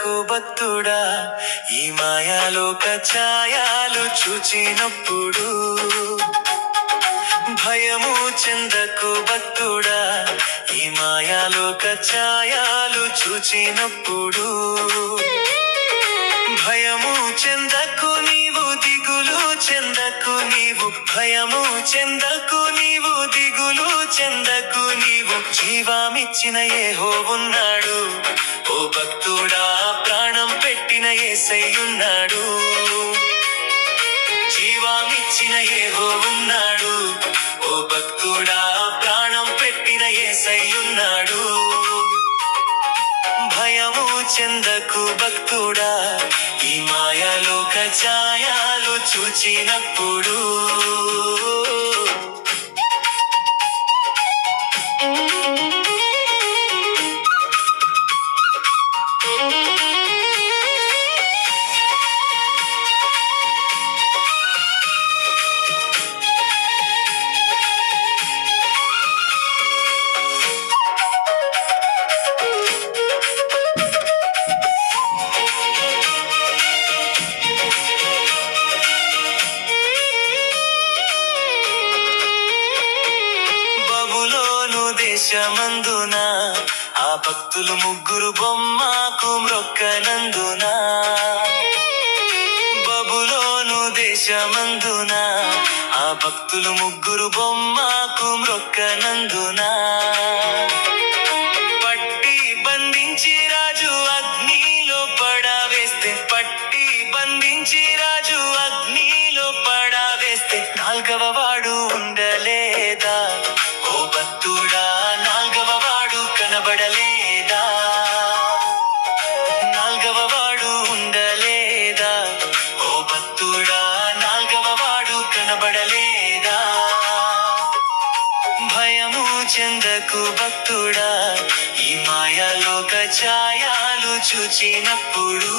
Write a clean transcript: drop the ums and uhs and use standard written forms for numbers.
చెందకు భక్తుడా, ఈ మాయాలోక ఛాయాలు చూచినప్పుడు. భయము చెందకు భక్తుడా, ఈ మాయాలోక ఛాయాలు చూచినప్పుడు. భయము చెందకు నీవు, దిగులు చెందకు నీవు, భయము చెందకు నీవు, దిగులు చెందకు నీవు. జీవామిచ్చిన యెహోవున్నాడు, ఓ భక్తుడా, ప్రాణం పెట్టిన యేసయ్యున్నాడు. జీవామిచ్చిన యెహోవున్నాడు, ఓ భక్తుడా, ప్రాణం పెట్టిన యేసయ్యున్నాడు. భయము చెందకు భక్తుడా, ఈ మాయాలోక ఛాయాలు చూచినప్పుడు. దేశమందున ఆ భక్తులు ముగ్గురు బొమ్మకు మ్రొక్కనందున. బబులోను దేశమందున ఆ భక్తులు ముగ్గురు బొమ్మకు మ్రొక్కనందున. పట్టి బంధించి రాజు అగ్నిలో పడవేస్తే, పట్టి బంధించి రాజు అగ్నిలో పడవేస్తే, నాల్గవ వాడు ఉండలేదా, ఓ భక్తుడా, నాల్గవ వాడు కనబడలేదా. నాల్గవ వాడు ఉండలేదా, ఓ భక్తుడా, నాల్గవ వాడు కనబడలేదా. భయము చెందకు భక్తుడా, ఈ మాయాలోక ఛాయాలు చూచినప్పుడు.